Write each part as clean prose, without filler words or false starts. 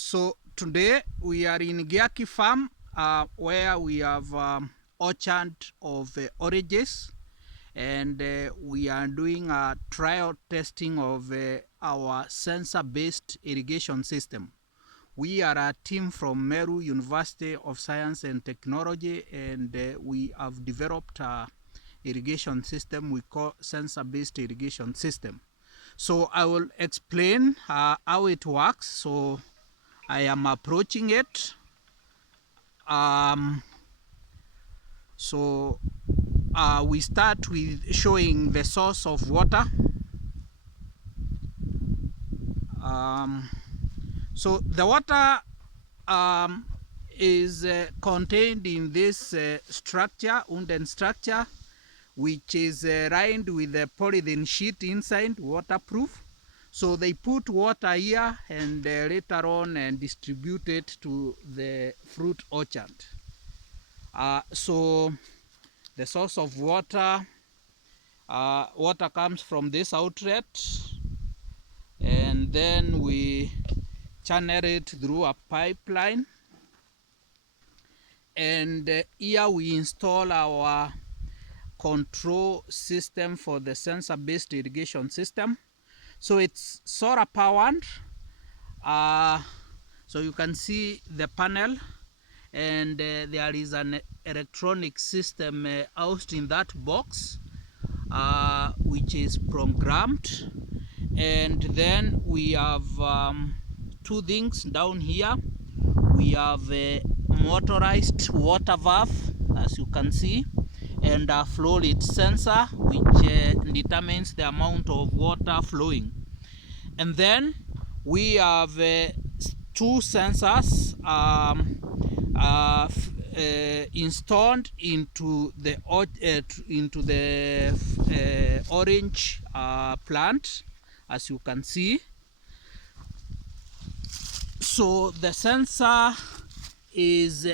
So today we are in Giaki farm where we have orchard of oranges, and we are doing a trial testing of our sensor-based irrigation system. We are a team from Meru University of Science and Technology, and we have developed a irrigation system we call sensor-based irrigation system. So I will explain how it works. So I am approaching it. So we start with showing the source of water. So the water is contained in this structure, wooden structure, which is lined with a polythene sheet inside, waterproof. So they put water here and later on and distribute it to the fruit orchard. So the source of water, water comes from this outlet, and then we channel it through a pipeline, and here we install our control system for the sensor-based irrigation system. So it's solar powered. So you can see the panel, and there is an electronic system housed in that box, which is programmed. And then we have two things down here. We have a motorized water valve, as you can see, and a flow rate sensor, which determines the amount of water flowing. And then we have two sensors installed into the orange plant, as you can see. So the sensor is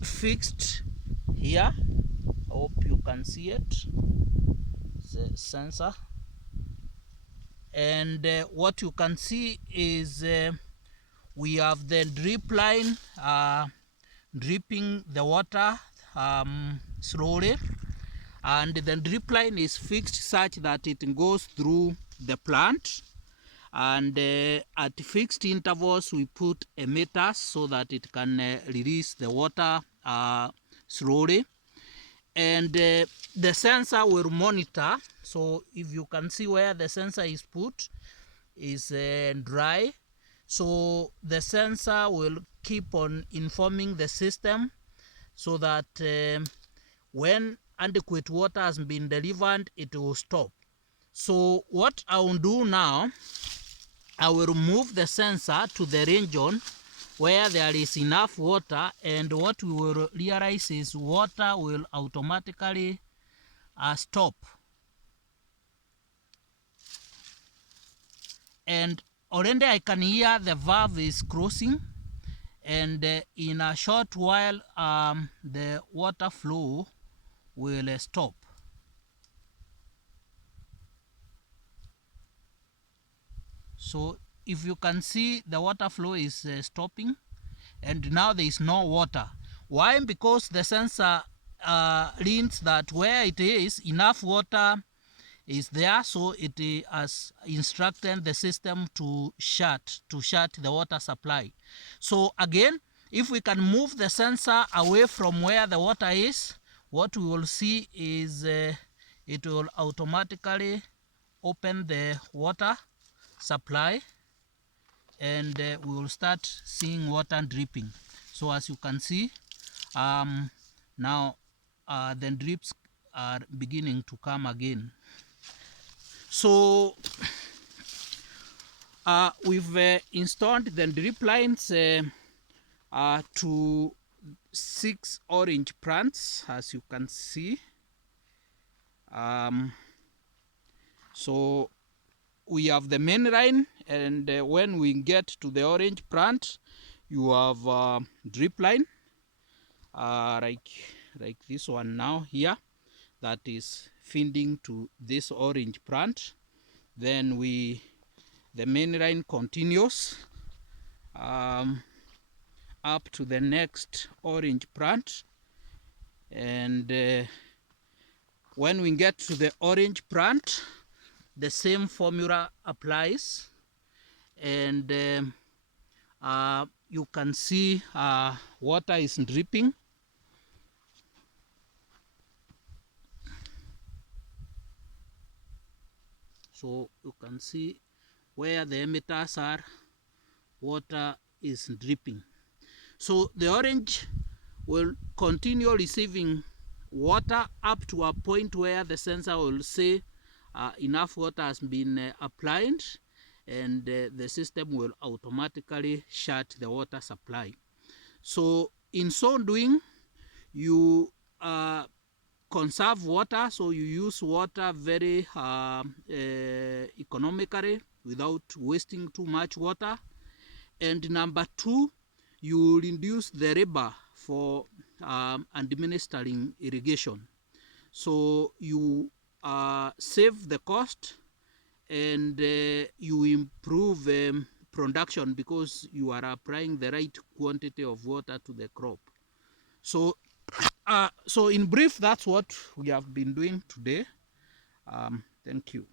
fixed here. I hope you can see it. The sensor, and what you can see is we have the drip line dripping the water slowly, and the drip line is fixed such that it goes through the plant, and at fixed intervals we put emitters so that it can release the water slowly. And the sensor will monitor. So if you can see where the sensor is put is dry, so the sensor will keep on informing the system so that when adequate water has been delivered, it will stop. So what I will do now, I will move the sensor to the region where there is enough water, and what we will realize is water will automatically stop. And already I can hear the valve is closing, and in a short while the water flow will stop. So if you can see, the water flow is stopping, and now there is no water. Why? Because the sensor reads that where it is enough water is there, so it has instructed the system to shut the water supply. So again, if we can move the sensor away from where the water is, what we will see is it will automatically open the water supply, and we will start seeing water dripping. So as you can see, now the drips are beginning to come again. So we've installed the drip lines to 6 orange plants, as you can see. So we have the main line, and when we get to the orange plant, you have drip line like this one now here, that is feeding to this orange plant. Then the main line continues up to the next orange plant. And when we get to the orange plant, the same formula applies. And you can see water is dripping. So you can see where the emitters are, water is dripping. So the orange will continue receiving water up to a point where the sensor will say enough water has been applied, and the system will automatically shut the water supply. So in so doing, you conserve water, so you use water very economically without wasting too much water. And number two, you reduce the labor for administering irrigation. So you save the cost, and you improve production because you are applying the right quantity of water to the crop. So so in brief, that's what we have been doing today. Thank you.